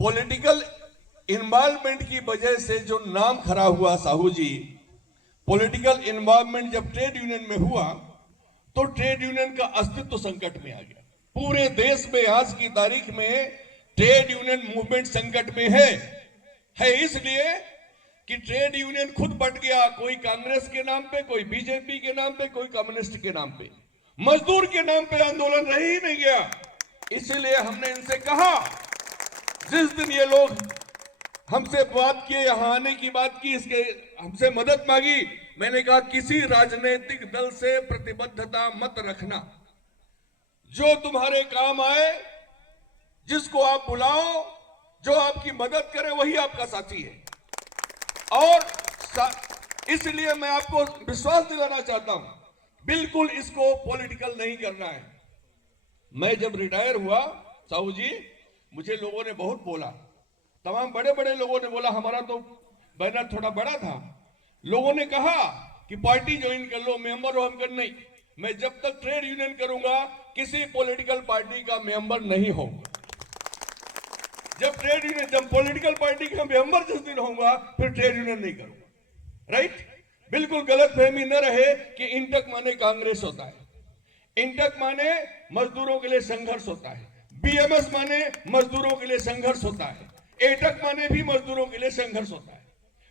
Political involvement की वजह से जो नाम खरा हुआ साहू जी, पॉलिटिकल इन्वॉल्वमेंट जब ट्रेड यूनियन में हुआ तो ट्रेड यूनियन का अस्तित्व संकट में आ गया। पूरे देश में आज की तारीख में ट्रेड यूनियन मूवमेंट संकट में है इसलिए कि ट्रेड यूनियन खुद बट गया, कोई कांग्रेस के नाम पे, कोई बीजेपी के नाम पे, कोई कम्युनिस्ट के नाम पे, मजदूर के नाम पे आंदोलन रह ही नहीं गया। इसीलिए हमने इनसे कहा, जिस दिन ये लोग हमसे बात किए, यहां आने की बात की, इसके हमसे मदद मांगी, मैंने कहा किसी राजनीतिक दल से प्रतिबद्धता मत रखना, जो तुम्हारे काम आए, जिसको आप बुलाओ, जो आपकी मदद करे, वही आपका साथी है। और इसलिए मैं आपको विश्वास दिलाना चाहता हूं, बिल्कुल इसको पॉलिटिकल नहीं करना है। मैं जब रिटायर हुआ साहू जी, मुझे लोगों ने बहुत बोला, तमाम बड़े बड़े लोगों ने बोला, हमारा तो बैनर थोड़ा बड़ा था, लोगों ने कहा कि पार्टी ज्वाइन कर लो, मेंबर हो। हम कर नहीं, मैं जब तक ट्रेड यूनियन करूंगा किसी पॉलिटिकल पार्टी का मेंबर नहीं होऊंगा। जब पॉलिटिकल पार्टी का मेंबर जिस दिन होऊंगा फिर ट्रेड यूनियन नहीं करूंगा। राइट? बिल्कुल गलत फहमी न रहे कि इंटक माने कांग्रेस होता है, इंटक माने मजदूरों के लिए संघर्ष होता है, बीएमएस माने मजदूरों के लिए संघर्ष होता है, एटक माने भी मजदूरों के लिए संघर्ष होता है।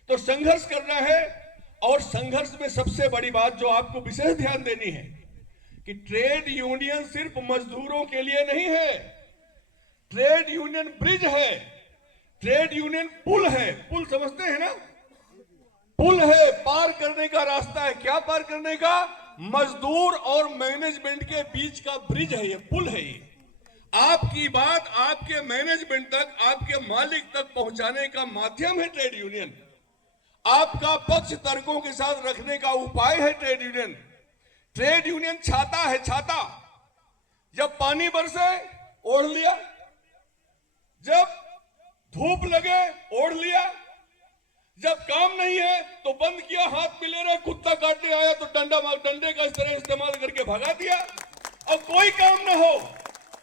तो संघर्ष करना है, और संघर्ष में सबसे बड़ी बात जो आपको विशेष ध्यान देनी है कि ट्रेड यूनियन सिर्फ मजदूरों के लिए नहीं है, ट्रेड यूनियन ब्रिज है, ट्रेड यूनियन पुल है। पुल समझते हैं ना? पुल है, पार करने का रास्ता है। क्या पार करने का? मजदूर और मैनेजमेंट के बीच का ब्रिज है, ये पुल है। ये आपकी बात आपके मैनेजमेंट तक, आपके मालिक तक पहुंचाने का माध्यम है ट्रेड यूनियन। आपका पक्ष तर्कों के साथ रखने का उपाय है ट्रेड यूनियन। ट्रेड यूनियन छाता है, छाता। जब पानी बरसे ओढ़ लिया, जब धूप लगे ओढ़ लिया, जब काम नहीं है तो बंद किया, हाथ मिले रहे, कुत्ता काटने आया तो डंडे का इस तरह इस्तेमाल करके भगा दिया। और कोई काम ना हो,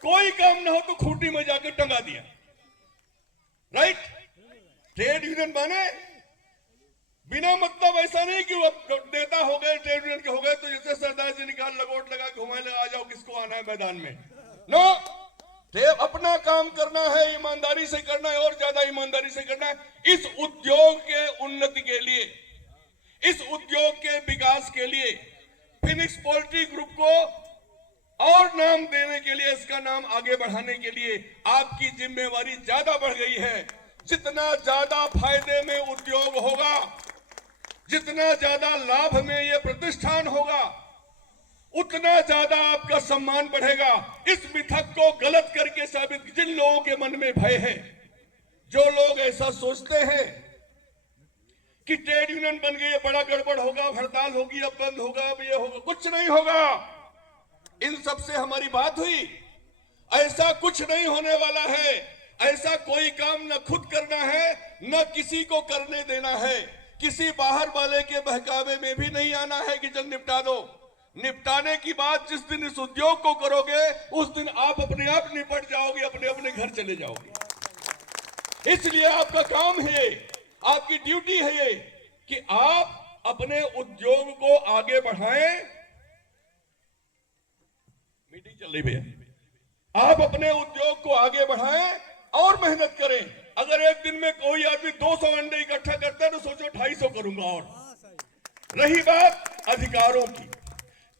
कोई काम ना हो तो खूंटी में जाकर टंगा दिया। राइट? ट्रेड यूनियन माने बिना मतलब ऐसा नहीं कि वो नेता हो गए, ट्रेड यूनियन के हो गए तो जैसे सरदार जी निकाल लगोट लगा घुमाए लगा, आ जाओ किसको आना है मैदान में। नो, अपना काम करना है, ईमानदारी से करना है, और ज्यादा ईमानदारी से करना है। इस उद्योग के उन्नति के लिए, इस उद्योग के विकास के लिए, फिनिक्स पोल्ट्री ग्रुप को और नाम देने के लिए, इसका नाम आगे बढ़ाने के लिए आपकी जिम्मेवारी ज्यादा बढ़ गई है। जितना ज्यादा फायदे में उद्योग होगा, जितना ज्यादा लाभ में यह प्रतिष्ठान होगा, उतना ज्यादा आपका सम्मान बढ़ेगा। इस मिथक को गलत करके साबित, जिन लोगों के मन में भय है, जो लोग ऐसा सोचते हैं कि ट्रेड यूनियन बन गई, बड़ा गड़बड़ होगा, हड़ताल होगी, अब बंद होगा, अब ये होगा, कुछ नहीं होगा। इन सब से हमारी बात हुई, ऐसा कुछ नहीं होने वाला है। ऐसा कोई काम न खुद करना है, न किसी को करने देना है। किसी बाहर वाले के बहकावे में भी नहीं आना है कि जल्द निपटा दो। निपटाने की बात जिस दिन इस उद्योग को करोगे, उस दिन आप अपने आप निपट जाओगे, अपने अपने घर चले जाओगे। इसलिए आपका काम है, आपकी ड्यूटी है ये कि आप अपने उद्योग को आगे बढ़ाएं। मीटिंग चल रही भैया। आप अपने उद्योग को आगे बढ़ाएं और मेहनत करें। अगर एक दिन में कोई आदमी 200 अंडे इकट्ठा करता है तो सोचो 250 करूंगा। और रही बात अधिकारों की,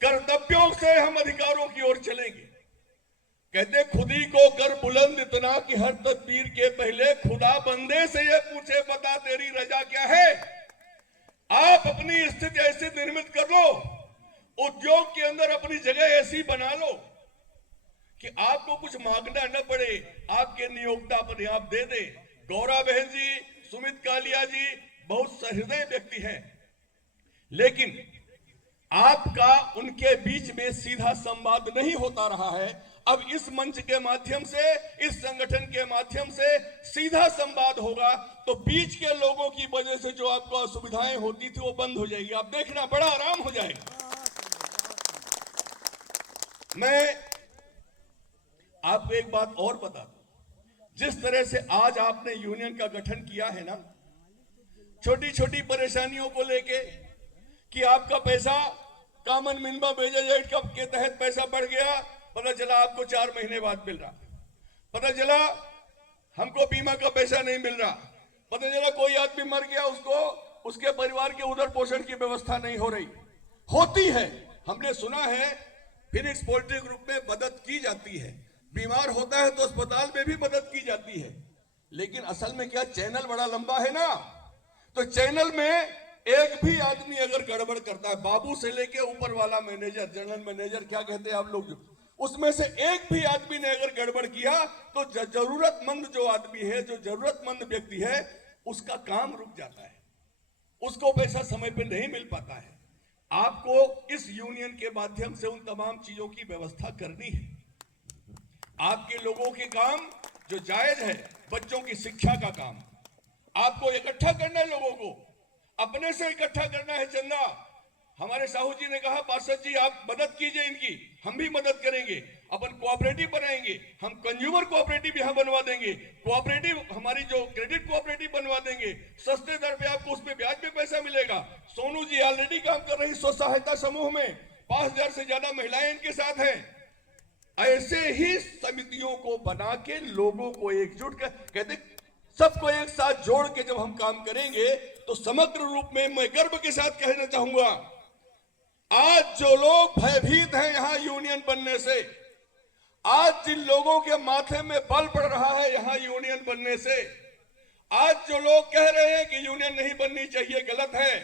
कर्तव्यों से हम अधिकारों की ओर चलेंगे। कहते खुदी को कर बुलंद इतना कि हर तदबीर के पहले खुदा बंदे से ये पूछे, बता तेरी रजा क्या है। आप अपनी स्थिति ऐसी निर्मित कर लो, उद्योग के अंदर अपनी जगह ऐसी बना लो कि आपको कुछ मांगना न पड़े, आपके नियोक्ता अपने आप दे दे। गौरा बहन जी, सुमित कालिया जी बहुत सहृदय व्यक्ति हैं, लेकिन आपका उनके बीच में सीधा संवाद नहीं होता रहा है। अब इस मंच के माध्यम से, इस संगठन के माध्यम से सीधा संवाद होगा, तो बीच के लोगों की वजह से जो आपको असुविधाएं होती थी वो बंद हो जाएगी। आप देखना, बड़ा आराम हो जाएगा। मैं आपको एक बात और बता दूं, जिस तरह से आज आपने यूनियन का गठन किया है ना, छोटी छोटी परेशानियों को लेके कि आपका पैसा कॉमन मिनिमम वेजेज एक्ट के तहत पैसा बढ़ गया, पता चला आपको 4 महीने बाद मिल रहा, पता चला हमको बीमा का पैसा नहीं मिल रहा, पता चला कोई आदमी मर गया, उसको उसके परिवार के उधर पोषण की व्यवस्था नहीं हो रही, होती है। हमने सुना है फिनिक्स पोल्ट्री ग्रुप में मदद की जाती है, बीमार होता है तो अस्पताल में भी मदद की जाती है, लेकिन असल में क्या चैनल बड़ा लंबा है ना, तो चैनल में एक भी आदमी अगर गड़बड़ करता है, बाबू से लेके ऊपर वाला मैनेजर, जनरल मैनेजर क्या कहते हैं आप लोग, उसमें से एक भी आदमी ने अगर गड़बड़ किया तो जरूरतमंद जो आदमी है, जो जरूरतमंद व्यक्ति है, उसका काम रुक जाता है, उसको पैसा समय पे नहीं मिल पाता है। आपको इस यूनियन के माध्यम से उन तमाम चीजों की व्यवस्था करनी है। आपके लोगों के काम जो जायज है, बच्चों की शिक्षा का काम आपको इकट्ठा करना है, लोगों को अपने से इकट्ठा करना है चंदा। हमारे साहू जी ने कहा पार्षद जी आप मदद कीजिए इनकी, हम भी मदद करेंगे, अपन कोऑपरेटिव बनाएंगे, हम कंज्यूमर कोऑपरेटिव यहां बनवा देंगे, कोऑपरेटिव हमारी जो क्रेडिट कोऑपरेटिव बनवा देंगे, सस्ते दर पे आपको उसमें ब्याज पे पैसा मिलेगा। सोनू जी ऑलरेडी काम कर रही स्व सहायता समूह में, 5000 से ज्यादा महिलाएं इनके साथ हैं। ऐसे ही समितियों को बना के लोगों को एकजुट कर, कहते सबको एक साथ जोड़ के जब हम काम करेंगे तो समग्र रूप में मैं गर्व के साथ कहना चाहूंगा, आज जो लोग भयभीत हैं यहां यूनियन बनने से, आज जिन लोगों के माथे में बल पड़ रहा है यहां यूनियन बनने से, आज जो लोग कह रहे हैं कि यूनियन नहीं बननी चाहिए, गलत है,